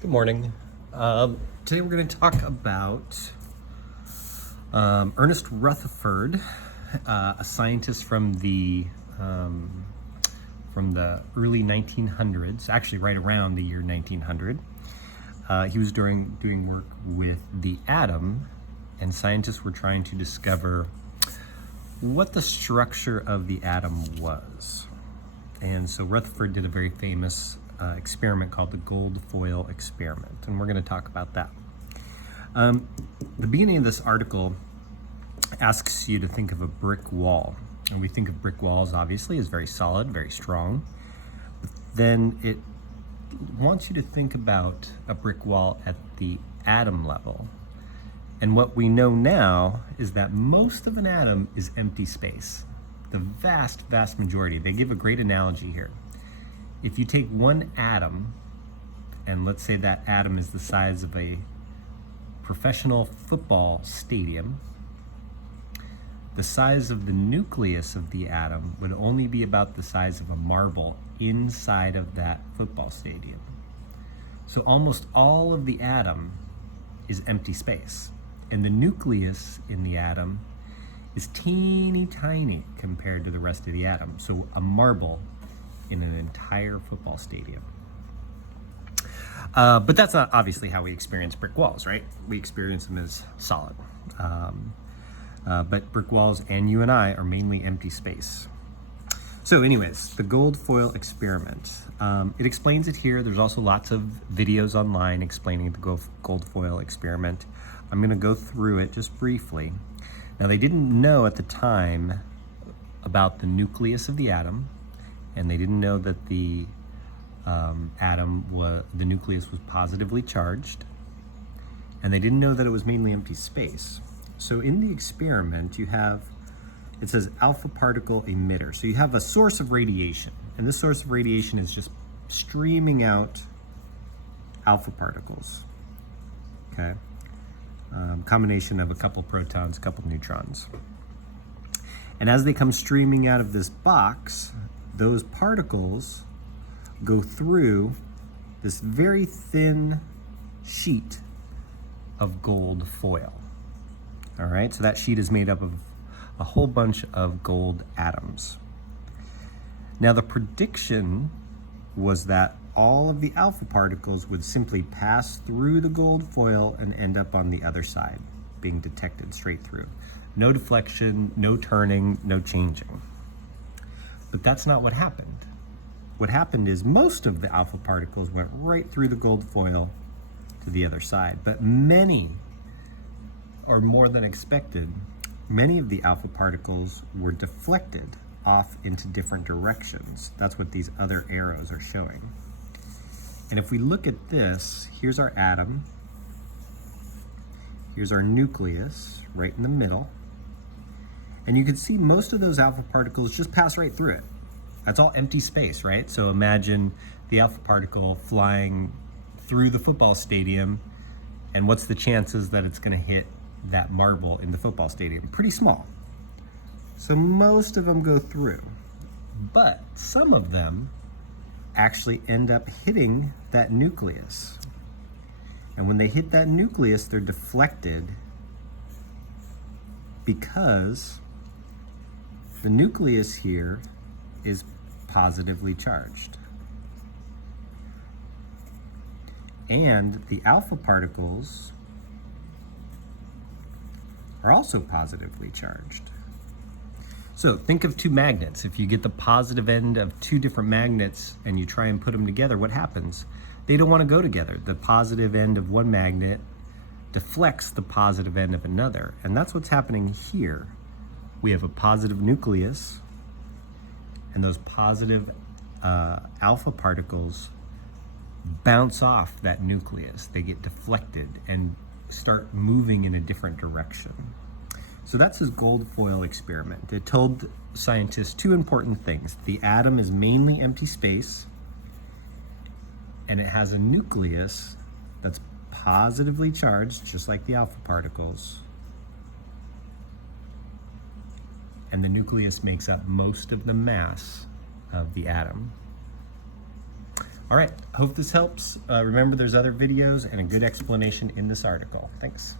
Good morning. Today we're going to talk about Ernest Rutherford, a scientist from the early 1900s, actually right around the year 1900. He was doing work with the atom, and scientists were trying to discover what the structure of the atom was. And so Rutherford did a very famous experiment called the gold foil experiment, and we're going to talk about that. The beginning of this article asks you to think of a brick wall, and we think of brick walls obviously as very solid, very strong. But then it wants you to think about a brick wall at the atom level. And what we know now is that most of an atom is empty space. The vast majority. They give a great analogy here. If you take one atom, and let's say that atom is the size of a professional football stadium, the size of the nucleus of the atom would only be about the size of a marble inside of that football stadium. So almost all of the atom is empty space. And the nucleus in the atom is teeny tiny compared to the rest of the atom. So a marble in an entire football stadium. But that's not obviously how we experience brick walls, right? We experience them as solid. But brick walls and you and I are mainly empty space. So anyways, the gold foil experiment. It explains it here. There's also lots of videos online explaining the gold foil experiment. I'm going to go through it just briefly. Now, they didn't know at the time about the nucleus of the atom, and they didn't know that the the nucleus was positively charged, and they didn't know that it was mainly empty space. So in the experiment, it says alpha particle emitter. So you have a source of radiation, and this source of radiation is just streaming out alpha particles, okay? Combination of a couple protons, a couple neutrons. And as they come streaming out of this box, those particles go through this very thin sheet of gold foil. All right, so that sheet is made up of a whole bunch of gold atoms. Now, the prediction was that all of the alpha particles would simply pass through the gold foil and end up on the other side, being detected straight through. No deflection, no turning, no changing. But that's not what happened. What happened is most of the alpha particles went right through the gold foil to the other side. But many, or more than expected, many of the alpha particles were deflected off into different directions. That's what these other arrows are showing. And if we look at this, here's our atom. Here's our nucleus right in the middle. And you can see most of those alpha particles just pass right through it. That's all empty space, right? So imagine the alpha particle flying through the football stadium, and what's the chances that it's going to hit that marble in the football stadium? Pretty small. So most of them go through, but some of them actually end up hitting that nucleus. And when they hit that nucleus, they're deflected because the nucleus here is positively charged. And the alpha particles are also positively charged. So think of two magnets. If you get the positive end of two different magnets and you try and put them together, what happens? They don't want to go together. The positive end of one magnet deflects the positive end of another. And that's what's happening here. We have a positive nucleus, and those positive alpha particles bounce off that nucleus. They get deflected and start moving in a different direction. So that's his gold foil experiment. It told scientists two important things. The atom is mainly empty space, and it has a nucleus that's positively charged, just like the alpha particles. And the nucleus makes up most of the mass of the atom. All right, hope this helps. Remember, there's other videos and a good explanation in this article. Thanks.